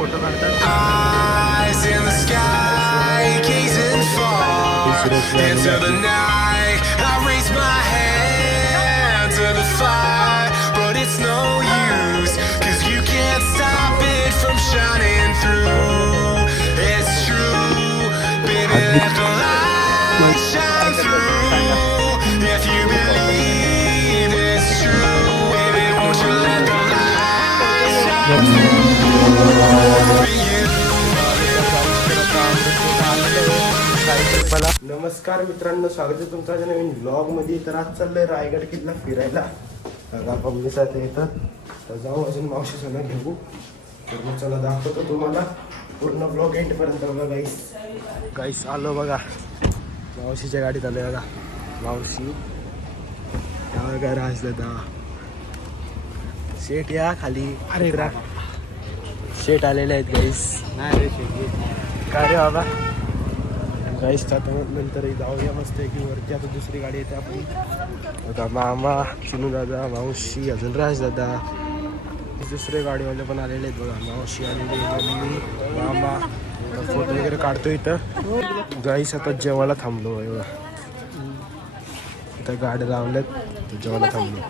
Photo काढतात. नमस्कार मित्रांनो, स्वागत आहे तुमच्या नवीन ब्लॉग मध्ये. तर आज चाललंय रायगड किल्ला फिरायला. मम्मी साथ येतात तर जाऊ, अजून मावशी सणा घेऊ. तर मग चला दाखवतो तुम्हाला पूर्ण ब्लॉग एंड पर्यंत बघा. गाईस आलो बघा, मावशीच्या गाडीत आलोय बघा. मावशी बघा, राजदादा शेट या खाली. अरे शेट आलेले आहेत गाईस. नाही रे शेट काय रे बाबा. गाईस आता नंतरही जाऊया मस्त की वरती. आता दुसरी गाडी येते आपली. आता मामा, चिनू दादा, मावशी, अजून राजदादा, दुसरे गाडीवाले पण आलेले आहेत बघा. मावशी आलेली, मम्मी, मामा. फोटो वगैरे काढतो इथं. गाईस आता जेवायला थांबलो बघा. इथं गाड्या लावल्यात तर जेवायला थांबलो.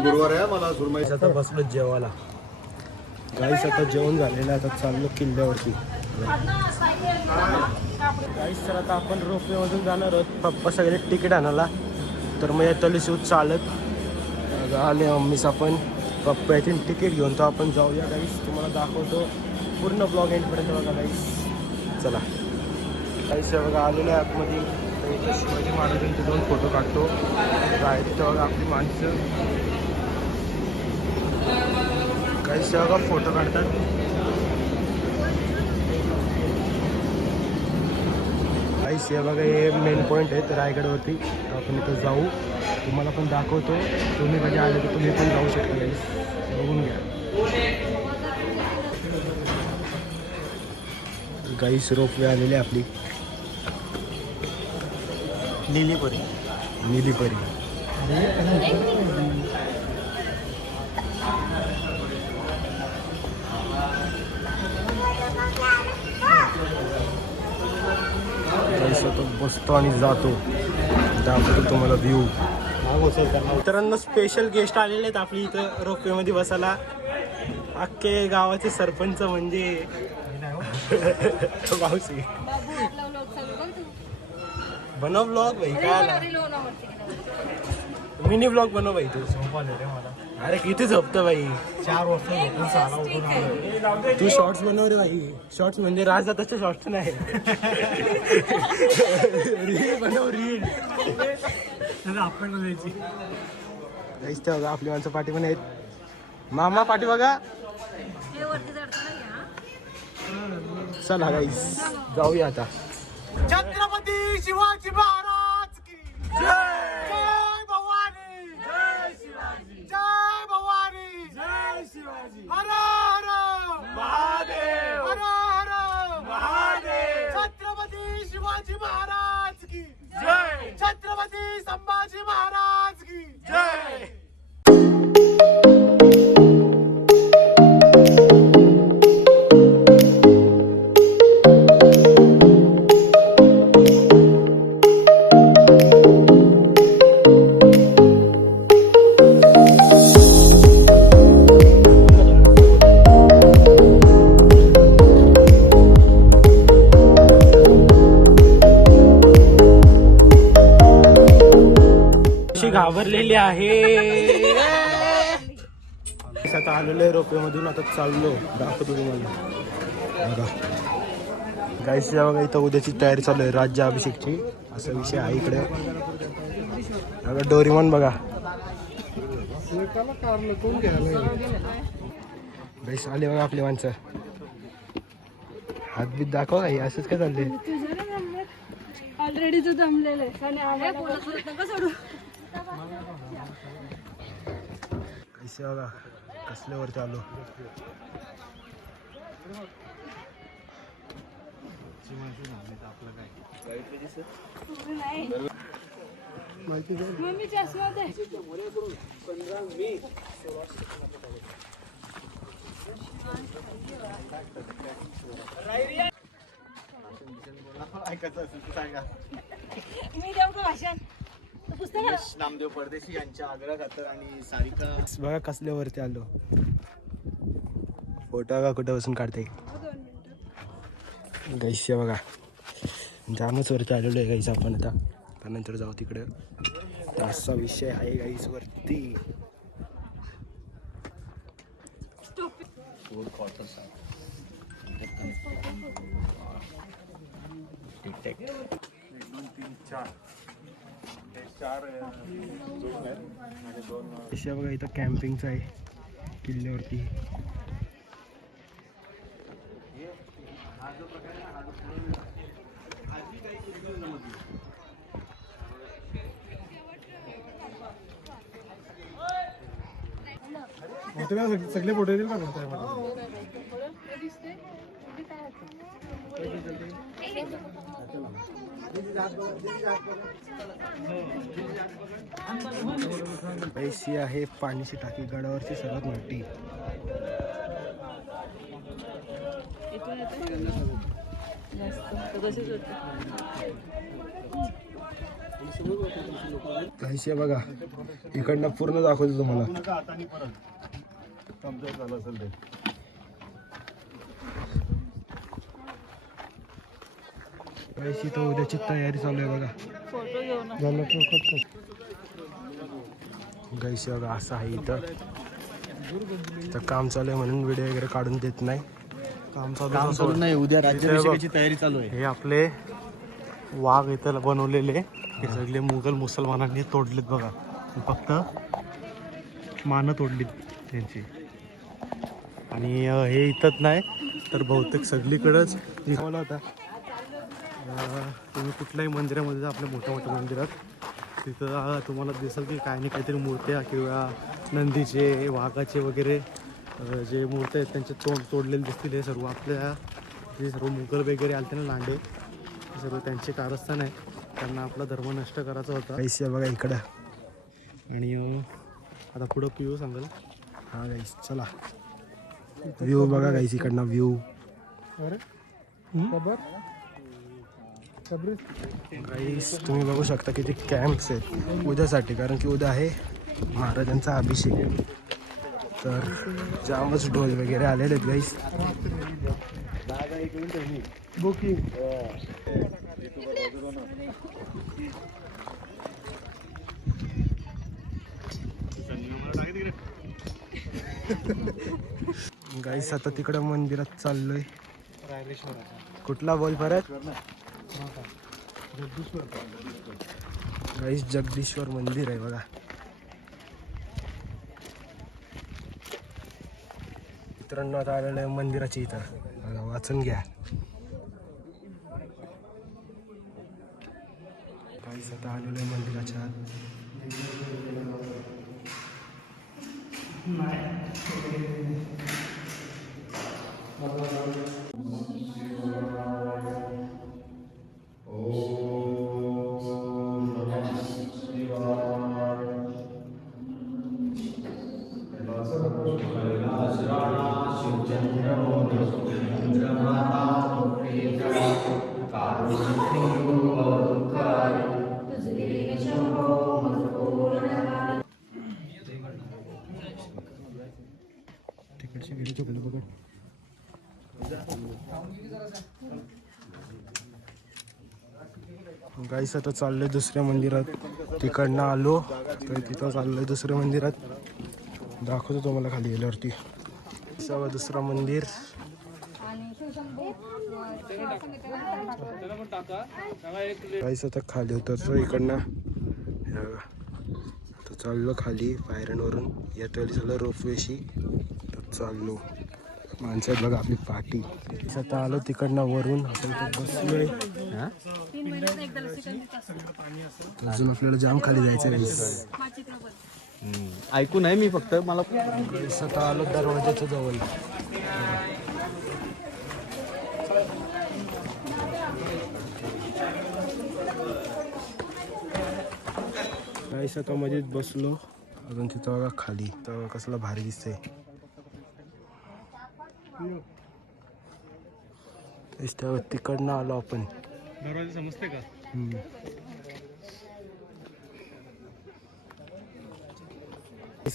गुरुवार आहे मला सुरमाईस. आता बसलो जेवायला. गाईस आता जेवण झालेलं. आता चाललो किल्ल्यावरती. गाईस तर आता आपण रोपवेमधून जाणार आहोत. पप्पा सगळे तिकीट आणायला. तर मग येतली शूज चालत आले मम्मीच. आपण पप्पा येतील तिकीट घेऊन तर आपण जाऊया गाईस. तुम्हाला दाखवतो पूर्ण ब्लॉग एंडपर्यंत बघा गाईस. चला गाईस बघा आलेलं आहे आतमध्ये. तर इथं शिवाजी महाराजांचे 2 फोटो काढतो. काय तिथं बघा आपली माणसं गाईस बघा फोटो काढतात. गाईस हे बघा, हे मेन पॉईंट आहे रायगडवरती. आपण इथं जाऊ, तुम्हाला पण दाखवतो. तुम्ही कधी आले तर तुम्ही पण जाऊ शकता गाईस, बघून घ्या. गाईस रोपवे आलेली आपली नीलीपरी. बसतो आणि जातो. दाखवतो तुम्हाला व्ह्यू. मित्रांनो स्पेशल गेस्ट आलेले आहेत आपली इथं रोपवेमध्ये बसायला. अख्खे गावाचे सरपंच म्हणजे मावशी. बनव ब्लॉग भाई. काय मिनी ब्लॉग बनव भाई. तू अरे किती झोपतो भाई. 4 वर्ष तू शॉर्ट्स बनव रे भाई. शॉर्ट्स म्हणजे राजदादाच्या शॉर्ट्स नाही. रील बनव, रील. आपली माणसं पाठी पण आहेत. मामा पाठी बघा. चला गाईस जाऊया आता. छत्रपती शिवाजी महाराज की जय. जय भवानी. जय शिवाजी. जय भवानी. जय शिवाजी. हर हर महादेव. हर हर महादेव. छत्रपती शिवाजी महाराज की जय. छत्रपती संभाजी महाराज की जय. घाबरलेली आहे. आता आलेलो आहे रोपवेमधून. आता चाललो, दाखवतो तुम्हाला बघा. गाईस बघा इथं उद्याची तयारी चालू आहे, राज्याभिषेकची. असा विषय आहे इकडे बघा. डोरीमॉन बघा. गाईस आले बघा आपली माणसं. हातबीत दाखवा काही. असंच काय चाललंय. ऑलरेडी तू जमलेलं आहे. कैसे बघा कसल्यावरती आलो. मम्मी चष्मा दे. ऐकायचं असेल तर सांगा. मी देऊ का भाषण पुस्तक यश नामदेव परदेशी यांच्या आग्रह खातर आणि सारिका बघा कसल्यावरती आलो. फोटो का कुठं बसून काढते गाईस बघा. जामच वरती आलेलो आहे गाईस आपण आता. त्यानंतर जाऊ तिकडं. असा विषय आहे गाईस वरती. विषय बघा इथं कॅम्पिंगचं आहे किल्ल्यावरती. सगळे फोटो येतील का पैसी आहे पाण्याची टाकी गडावरची सर्वात मोठी. पैसे बघा इकडनं पूर्ण दाखवतो तुम्हाला. हाताने परत कमजोर झालं असेल ते. पैसे तर उद्याची तयारी चालू आहे बघा. फोटो घेऊन झालं गाईस बघा असं आहे इथं. इथं काम चालू आहे म्हणून व्हिडिओ वगैरे काढून देत नाही. काम चालू नाही. उद्या राज्याभिषेकाची तयारी चालू आहे. हे आपले वाघ इथं बनवलेले हे सगळे मुघल मुसलमानांनी तोडलेत बघा. फक्त मानं तोडलीत त्यांची. आणि हे इथंच नाही तर बहुतेक सगळीकडंच दिखावला होता. तुम्ही कुठल्याही मंदिरामध्ये जा आपल्या मोठ्या मोठ्या मंदिरात तिथं तुम्हाला दिसेल की काही ना काहीतरी मूर्त्या किंवा नंदीचे वाघाचे वगैरे जे मूर्त्या आहेत त्यांचे तोडलेले दिसतील. हे सर्व आपल्या जे सर्व मुघल वगैरे आले ना लांडे हे सर्व त्यांचे कारस्थान आहे. त्यांना आपला धर्म नष्ट करायचा होता. पैसे बघा इकडं. आणि आता पुढं पिऊ सांगाल. हा गाईस चला व्ह्यू बघा गाईस इकडनं व्ह्यू. गाईस तुम्ही बघू शकता किती कॅम्प्स आहेत उद्यासाठी. कारण की उद्या आहे महाराजांचा अभिषेक. तर जामच ढोल वगैरे आलेले आहेत गाईस. बुकिंग गाईस आता तिकडं मंदिरात चाललोय. कुठला बोल परत. गाईस जगदीश्वर मंदिर आहे बघा. मित्रांनो आता आलेलं आहे मंदिराच्या इथं बघा. वाचून घ्या. गाईस आता आलेलं आहे मंदिराच्या आत. तिकडची व्हिडिओ चुकलं बघा. गाईस आता चाललोय दुसऱ्या मंदिरात. तिकडनं आलो तर तिथं चाललोय दुसऱ्या मंदिरात. दाखवतो तुम्हाला खाली गेल्यावरती. दुसरं मंदिर. गाईस आता खाली उतरतो इकडनं. आता चाललो खाली पायऱ्यांवरून. या टोली चाललो रोपवेशी. तर चाललो. माणसं आहेत बघा आपली पाठी. आता आलो तिकडनं वरून. आपण बसलोय. अजून आपल्याला जाम खाली जायचं आहे. ऐकून आहे मी फक्त. मला आता आलो दरवाजाच्या जवळ. गाईस आता मध्येच बसलो. अजून तिथं बघा खाली तर कसला भारी दिसतंय. रस्त्यावर तिकडनं आलो आपण. दरवाजे समजते का?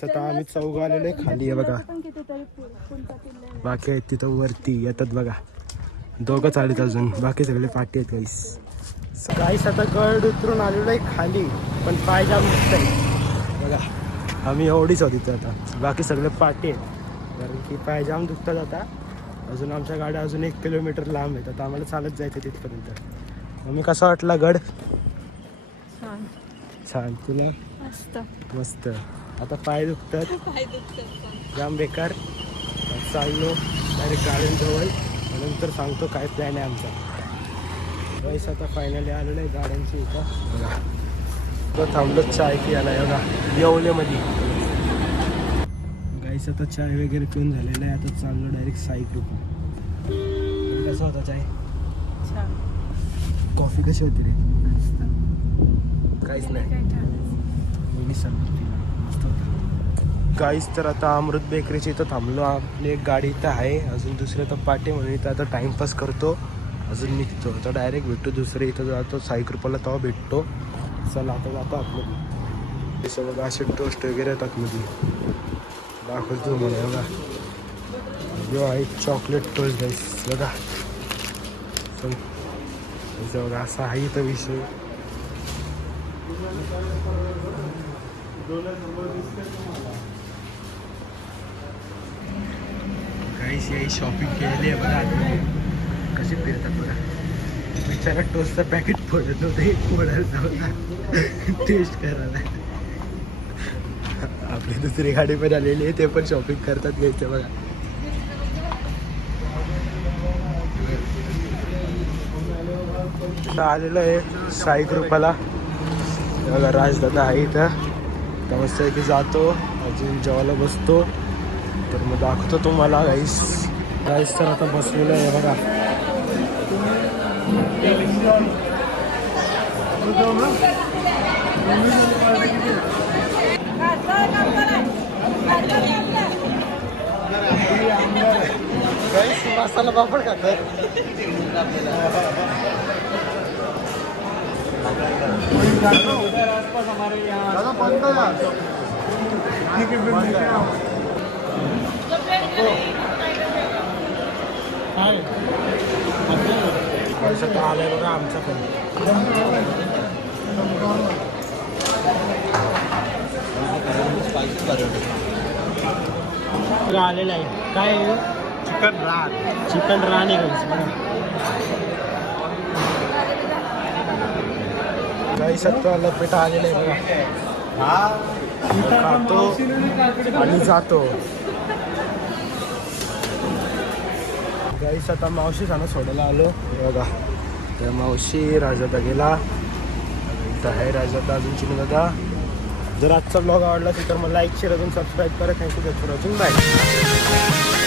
आता आम्ही चौघ आलेलो आहे खाली आहे बघा. बाकी आहेत तिथं वरती येतात बघा. दोघंच आलेत अजून, बाकी सगळे पाठी आहेत गाईस. गाईस आता गड उतरून आलेलो आहे खाली, पण पाय जाम दिसत आहे बघा. आम्ही एवढीच होती तिथं, आता बाकी सगळे पाठी आहेत कारण की पाय जाम दुखतात. आता अजून आमच्या गाड्या अजून 1 किलोमीटर लांब आहेत. आता आम्हाला चालत जायचं तिथपर्यंत. मम्मी कसा वाटला गड? छान. तुला? मस्त. आता पाय दुखतात जाम बेकार. चाललो डायरेक्ट गाड्यांजवळ, नंतर सांगतो काय प्लॅन आहे आमचा. गाईस आता फायनली आलेलं आहे गाड्यांची इथं बघा. तो थांबलो चाय पियाला बघा येवलेमध्ये. गाईस आता चाय वगैरे पिऊन झालेला आहे. आता चाललो डायरेक्ट साई कृपा. कसा होता चाय? कॉफी कशी होती रे? काहीच नाही. मी सरबत पिला, मस्त होता. गाईस तर आता अमृत बेकरीची इथं थांबलो. आपली एक गाडी इथं आहे, अजून दुसरे तर पाटे म्हणून इथं आता टाइमपास करतो, अजून निघतो. आता डायरेक्ट भेटतो दुसरे इथं जातो साई कृपाला, तेव्हा भेटतो. चला आता जातो आपलं. हे बघा असे टोस्ट वगैरे येतात मध्ये, दाखवतो मला बघा. जो आहे चॉकलेट टोस्ट गाईस बघा. चल बघा असा आहे इथं विषय. गाईस याही शॉपिंग केलेली आहे बघा. कशी फिरतात बघा. बिचारा टोस्टचं पॅकेट फोडत होते, फोडायला जाऊन टेस्ट करायला. आपली दुसरी गाडी पण आलेली आहे, ते पण शॉपिंग करतात घ्यायचं बघा. आलेलो आहे साई कृपाला बघा. राजदादा आहे इथं. मस्त आहे की जातो, अजून जेवायला बसतो, तर मग दाखवतो तुम्हाला. गाईस तर आता बसलेलं आहे बघा. मसाला पापड खातात. आलंय बघा आमचा पण. आलेलं आहे काय? चिकन रान आहे बघा. काही सत्वाला पेटा आलेला आहे बघा. खातो आणि जातो. गाईस आता मावशी सांगा सोडायला आलो बघा. त्या मावशी राजादा गेला, इथं आहे राजादा अजून चिनदादा. जर आजचा ब्लॉग आवडला असेल तर मला लाईक शेअर अजून सबस्क्राईब करा. Thank you for watching. बाय.